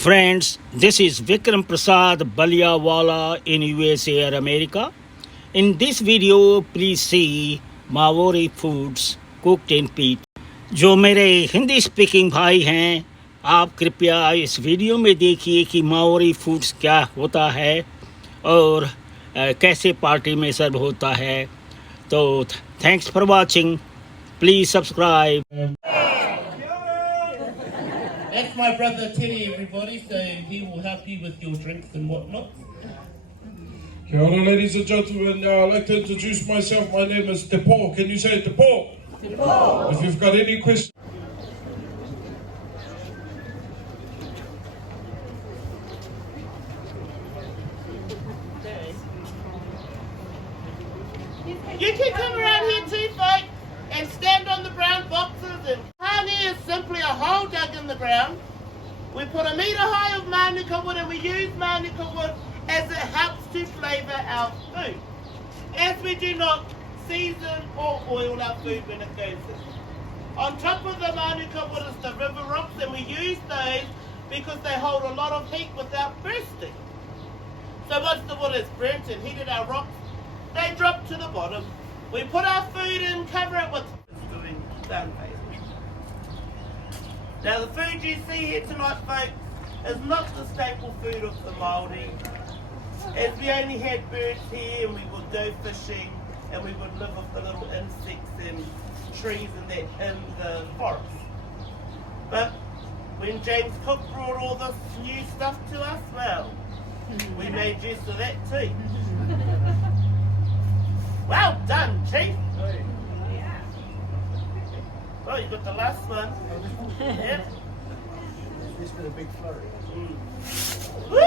Friends, this is Vikram Prasad Baliawala in USA or America. In this video, please see Maori foods cooked in peat. जो मेरे Hindi speaking भाई हैं, आप कृपया इस वीडियो में देखिए कि माओरी फूड्स क्या होता है और कैसे पार्टी में सर्व होता है. तो thanks for watching. Please subscribe. That's my brother Teddy, everybody, so he will help you with your drinks and whatnot. Kia ora, ladies and gentlemen. I'd like to introduce myself. My name is Te Pō. Can you say Te Pō? Te Pō. If you've got any questions. You can come around here too, folks, and stand on the brown boxes. And honey is simply a hole dug in the ground. We put a metre high of manuka wood, and we use manuka wood as it helps to flavour our food. As we do not season or oil our food when it goes in. On top of the manuka wood is the river rocks, and we use those because they hold a lot of heat without bursting. So once the wood is burnt and heated, our rocks, they drop to the bottom. We put our food in, cover it with down face. Now the food you see here tonight, folks, is not the staple food of the Maori. As we only had birds here, and we would go fishing, and we would live off the little insects and trees and that in the forest. But when James Cook brought all this new stuff to us, well, we made use of that too. Well done, Chief. Oh, you got the last one. Yep. This been a big flurry. Woo!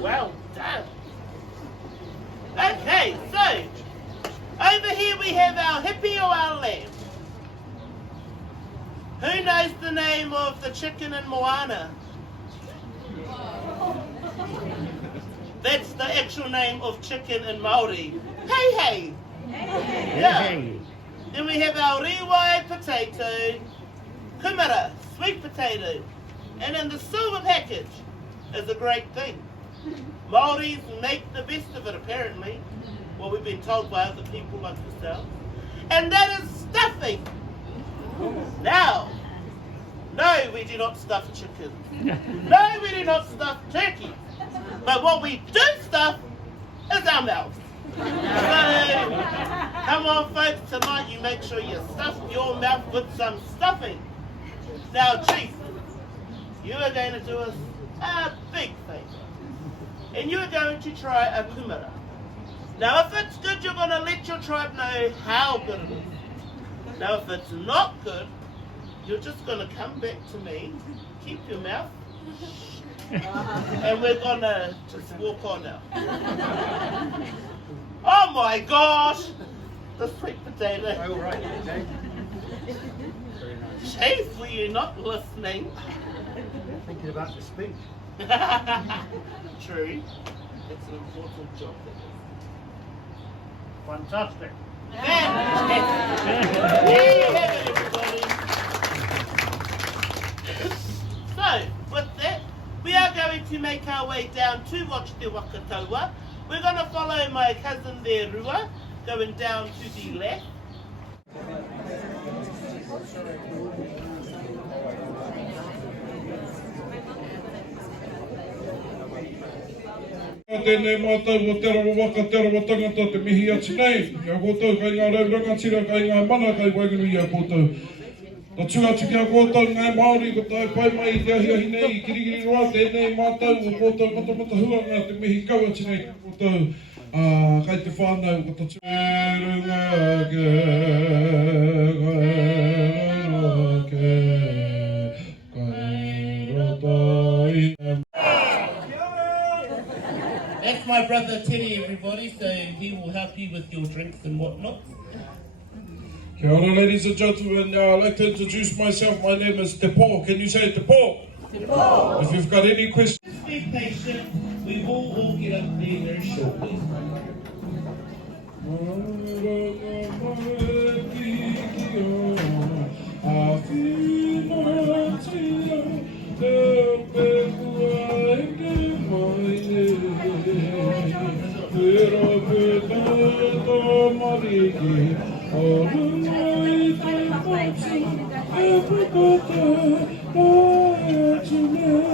Well done. Okay, so over here we have our hippie or our lamb. Who knows the name of the chicken in Moana? That's the actual name of chicken in Maori. Hey, hey. Yeah. Then we have our riwai potato, kumara, sweet potato, and in the silver package is a great thing. Maoris make the best of it, apparently. Well, we've been told by other people like yourself. And that is stuffing. Now, no, we do not stuff chicken. No, we do not stuff turkey. But what we do stuff is our mouth. So, come on folks, tonight you make sure you stuff your mouth with some stuffing. Now Chief, you are going to do us a big favour. And you are going to try a kumara. Now if it's good, you're going to let your tribe know how good it is. Now if it's not good, you're just going to come back to me, keep your mouth and we're gonna just walk on now. Oh my gosh! The sweet potato. All right, okay. Very nice. Chief, were you not listening? Thinking about the speech. True. It's an important job. Fantastic. Fantastic. There you have it, everybody. So, with that, we are going to make our way down to watch Te Wakataua. We're going to follow my cousin there, Rua, going down to the left. Tēnei mātou o te rawa waka, te rawa tangata, te mihi ati nei. Kia koutou, kai ngā raurangatira, kai ngā mana, kai waiganu ia koutou. Tā tuatu kia koutou, ngā Māori, ko tai pai mai i te ahiahi nei, i kirikiri roa, tēnei mātou, o koutou matamata hua, ngā te mihi kau ati nei, koutou, kai te whānau, ko tā tūrunga ke, kai rotai. That's my brother Teddy, everybody, so he will help you with your drinks and whatnot. Kia ora, ladies and gentlemen. I'd like to introduce myself. My name is Te Pō. Can you say Te Pō? Te Pō. If you've got any questions. Just be patient. We will all get up there very shortly. te pe kua e ke mai e. Pera pe tata mariki, ora mai te pati, e pukata, a e tine.